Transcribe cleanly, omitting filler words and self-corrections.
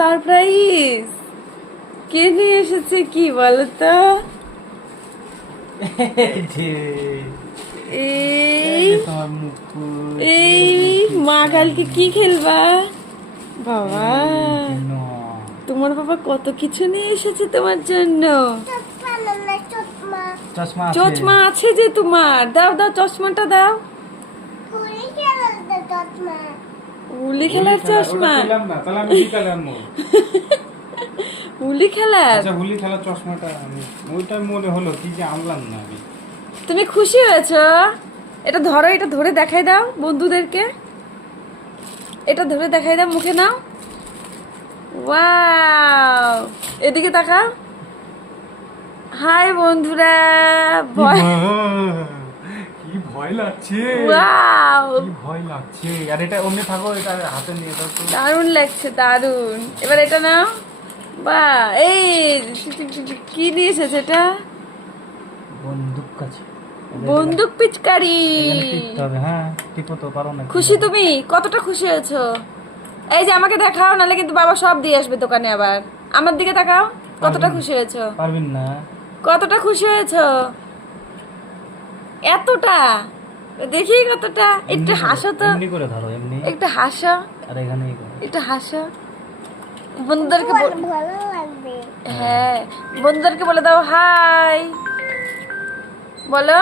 Surprise কে নিয়ে এসেছে কি বলো তো? এই মা কালকে কি খেলবা বাবা? তোমার বাবা কত কিছু নিয়ে এসেছে তোমার জন্য। চশমা আছে যে তোমার, দাও দাও চশমাটা দাও। উলি খেলার চশমা? উলি খেলার? আচ্ছা হুলি খেলার চশমাটা আমি ওইটা মনে হলো কি যে আনলাম না আমি। তুমি খুশি হয়েছো? এটা ধরো, এটা ধরে দেখাই দাও বন্ধুদেরকে, এটা ধরে দেখাই দাও, মুখে নাও। ওয়াও, এদিকে তাকাও। হাই বন্ধুরা, কি ভয় লাগছে, ওয়াও কি ভয় লাগছে। আর এটা অমনি থাকো, এটা হাতে নিয়ে দাও তো। দারুণ লাগছে, দারুণ। এবার এটা নাও। বা এই কি নিয়ে এসেছে এটা? বন্দুক আছে, বন্দুক পিচকারি। হ্যাঁ টিপো তো, পারো না? খুশি তুমি? কতটা খুশি হয়েছো? এই যে আমাকে দেখাও, নাহলে কিন্তু বাবা সব দিয়ে আসবে দোকানে আবার। আমার দিকে তাকাও, কতটা খুশি হয়েছো? পারবেন না। কতটা খুশি হয়েছো? এতটা? দেখি কতটা। একটু হাসো তো, এমনি করে ধরো, এমনি একটু হাসো, আর এখানে একটু হাসো। বন্ধুদেরকে ভালো লাগবে। হ্যাঁ, বন্ধুদেরকে বলে দাও হাই, বলো।